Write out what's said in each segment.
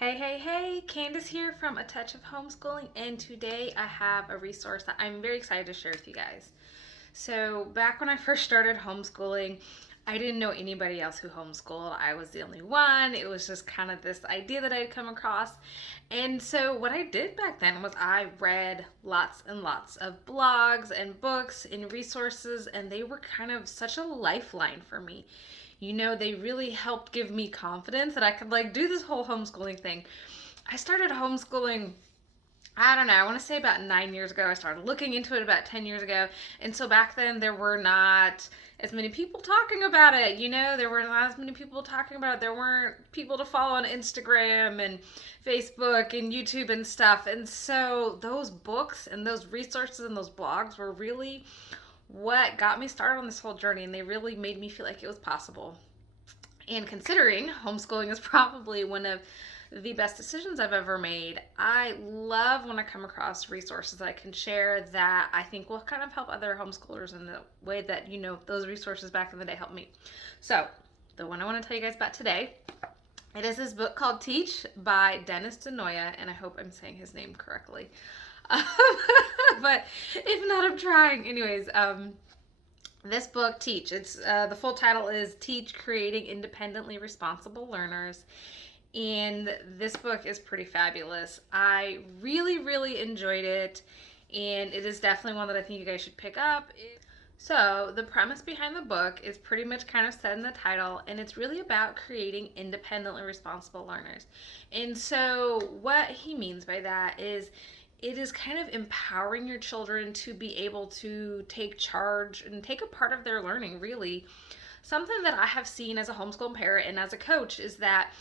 Hey, Candace here from A Touch of Homeschooling, and today I have a resource that I'm very excited to share with you guys. So, back when I first started homeschooling, I didn't know anybody else who homeschooled. I was the only one. It was just kind of this idea that I'd come across. And so, what I did back then was I read lots and lots of blogs and books and resources, and they were kind of such a lifeline for me. They really helped give me confidence that I could do this whole homeschooling thing. I started homeschooling, I don't know, I want to say about 9 years ago. I started looking into it about 10 years ago. And so back then there were not as many people talking about it. There were not as many people talking about it. There weren't people to follow on Instagram and Facebook and YouTube and stuff. And so those books and those resources and those blogs were really what got me started on this whole journey, and they really made me feel like it was possible. And considering homeschooling is probably one of the best decisions I've ever made, I love when I come across resources that I can share that I think will kind of help other homeschoolers in the way that, those resources back in the day helped me. So, the one I want to tell you guys about today, it is this book called Teach by Dennis DiNoia, and I hope I'm saying his name correctly. But if not, I'm trying. Anyways, this book, Teach, it's the full title is Teach: Creating Independently Responsible Learners. And this book is pretty fabulous. I really enjoyed it, and it is definitely one that I think you guys should pick up. So the premise behind the book is pretty much kind of said in the title, and it's really about creating independently responsible learners. And so what he means by that is it is kind of empowering your children to be able to take charge and take a part of their learning, really. Something that I have seen as a homeschool parent and as a coach is that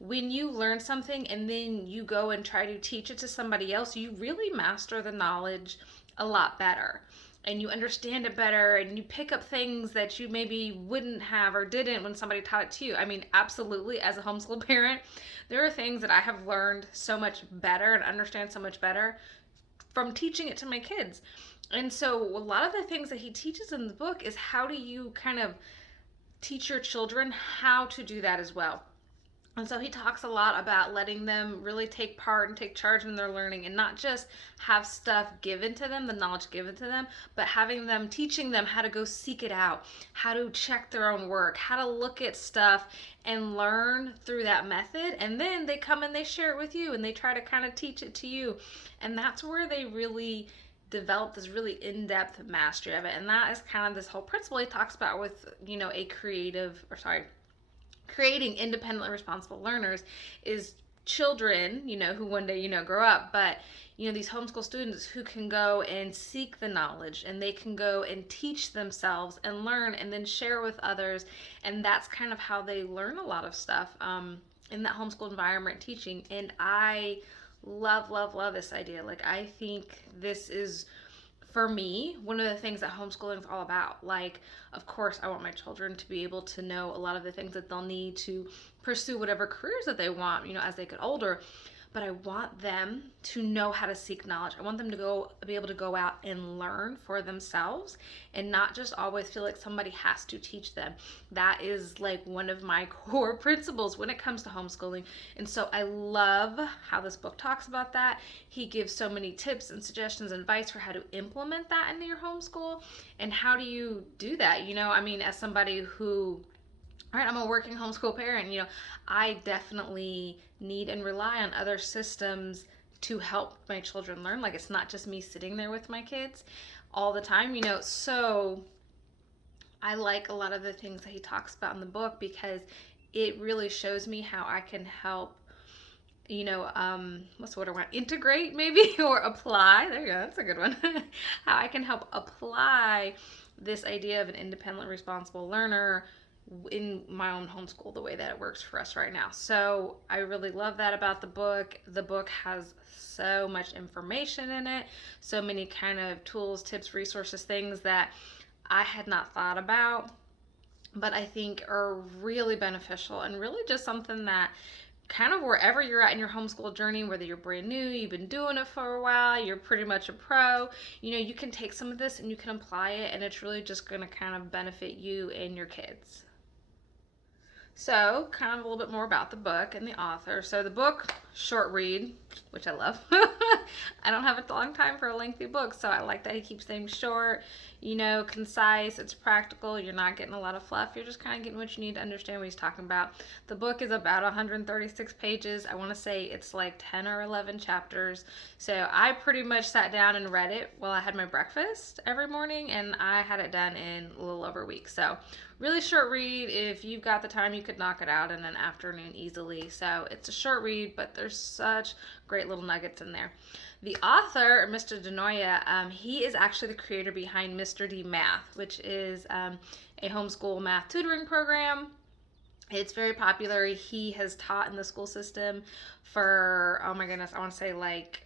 when you learn something and then you go and try to teach it to somebody else, you really master the knowledge a lot better. And you understand it better, and you pick up things that you maybe wouldn't have or didn't when somebody taught it to you. I mean, absolutely, as a homeschool parent, there are things that I have learned so much better and understand so much better from teaching it to my kids. And so a lot of the things that he teaches in the book is how do you kind of teach your children how to do that as well. And so he talks a lot about letting them really take part and take charge in their learning, and not just have stuff given to them, the knowledge given to them, but teaching them how to go seek it out, how to check their own work, how to look at stuff and learn through that method. And then they come and they share it with you, and they try to kind of teach it to you. And that's where they really develop this really in-depth mastery of it. And that is kind of this whole principle he talks about with, creating independently responsible learners is children, who one day, grow up, but, these homeschool students who can go and seek the knowledge, and they can go and teach themselves and learn and then share with others. And that's kind of how they learn a lot of stuff in that homeschool environment, teaching. And I love this idea. I think this is, for me, one of the things that homeschooling is all about. Of course, I want my children to be able to know a lot of the things that they'll need to pursue whatever careers that they want, as they get older. But I want them to know how to seek knowledge. I want them to be able to go out and learn for themselves, and not just always feel like somebody has to teach them. That is one of my core principles when it comes to homeschooling. And so I love how this book talks about that. He gives so many tips and suggestions and advice for how to implement that into your homeschool. And how do you do that? As somebody who, all right, I'm a working homeschool parent, I definitely need and rely on other systems to help my children learn. It's not just me sitting there with my kids all the time, so I like a lot of the things that he talks about in the book, because it really shows me how I can help, what's the word I want? Integrate maybe, or apply. There you go. That's a good one. How I can help apply this idea of an independent, responsible learner in my own homeschool the way that it works for us right now. So I really love that about the book. The book has so much information in it, so many kind of tools, tips, resources, things that I had not thought about, but I think are really beneficial, and really just something that kind of wherever you're at in your homeschool journey, whether you're brand new, you've been doing it for a while, you're pretty much a pro, you can take some of this and you can apply it, and it's really just going to kind of benefit you and your kids. So, kind of a little bit more about the book and the author. So, the book, short read, which I love. I don't have a long time for a lengthy book, so I like that he keeps things short, concise, it's practical. You're not getting a lot of fluff. You're just kind of getting what you need to understand what he's talking about. The book is about 136 pages. I want to say it's like 10 or 11 chapters. So, I pretty much sat down and read it while I had my breakfast every morning, and I had it done in a little over a week. So, really short read. If you've got the time, you could knock it out in an afternoon easily. So it's a short read, but there's such great little nuggets in there. The author, Mr. DiNoia, he is actually the creator behind Mr. D Math, which is a homeschool math tutoring program. It's very popular. He has taught in the school system for, oh my goodness, I want to say like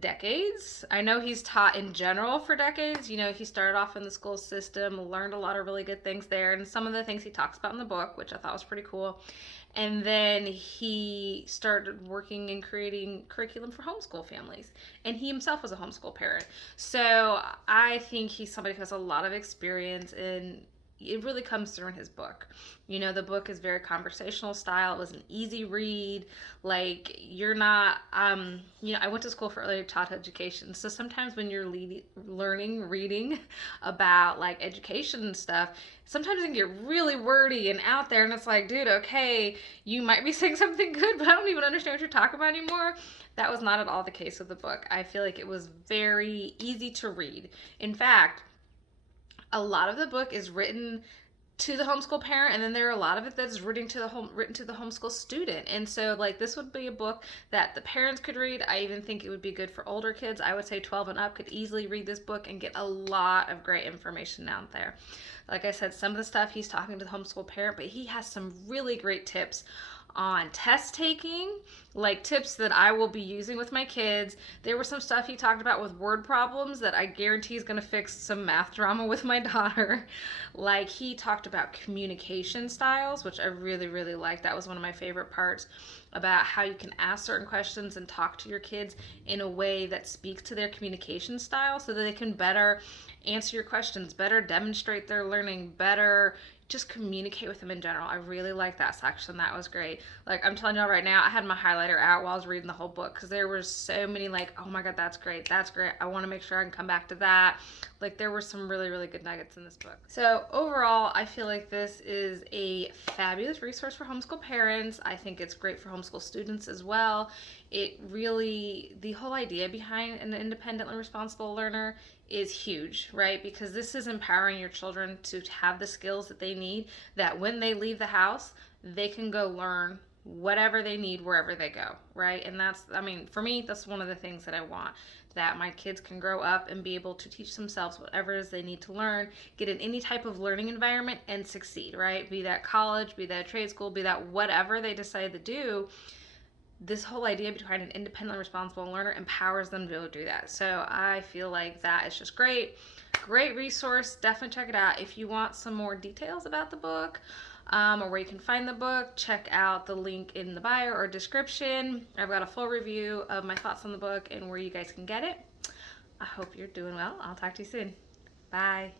decades. I know he's taught in general for decades. He started off in the school system, learned a lot of really good things there, and some of the things he talks about in the book, which I thought was pretty cool. And then he started working and creating curriculum for homeschool families. And he himself was a homeschool parent. So I think he's somebody who has a lot of experience, and it really comes through in his book. The book is very conversational style. It was an easy read. Like, you're not, I went to school for early childhood education. So sometimes when you're reading about like education and stuff, sometimes it can get really wordy and out there. And it's like, dude, okay, you might be saying something good, but I don't even understand what you're talking about anymore. That was not at all the case with the book. I feel like it was very easy to read. In fact, a lot of the book is written to the homeschool parent, and then there are a lot of it that's written to the homeschool student. And so like this would be a book that the parents could read. I even think it would be good for older kids. I would say 12 and up could easily read this book and get a lot of great information out there. Like I said, some of the stuff he's talking to the homeschool parent, but he has some really great tips on test taking, like tips that I will be using with my kids. There was some stuff he talked about with word problems that I guarantee is going to fix some math drama with my daughter. Like, he talked about communication styles, which I really, really liked. That was one of my favorite parts, about how you can ask certain questions and talk to your kids in a way that speaks to their communication style so that they can better answer your questions, better demonstrate their learning, better just communicate with them in general. I really like that section. That was great. Like, I'm telling y'all right now, I had my highlighter out while I was reading the whole book because there were so many like, oh my God, that's great. That's great. I want to make sure I can come back to that. Like, there were some really, really good nuggets in this book. So overall, I feel like this is a fabulous resource for homeschool parents. I think it's great for homeschool students as well. It really, the whole idea behind an independently responsible learner is huge, right? Because this is empowering your children to have the skills that they need, that when they leave the house, they can go learn whatever they need wherever they go, right? And that's, for me, that's one of the things that I want, that my kids can grow up and be able to teach themselves whatever it is they need to learn, get in any type of learning environment and succeed, right? Be that college, be that trade school, be that whatever they decide to do. This whole idea behind an independently responsible learner empowers them to be able to do that. So I feel like that is just great. Great resource. Definitely check it out. If you want some more details about the book, or where you can find the book, check out the link in the bio or description. I've got a full review of my thoughts on the book and where you guys can get it. I hope you're doing well. I'll talk to you soon. Bye.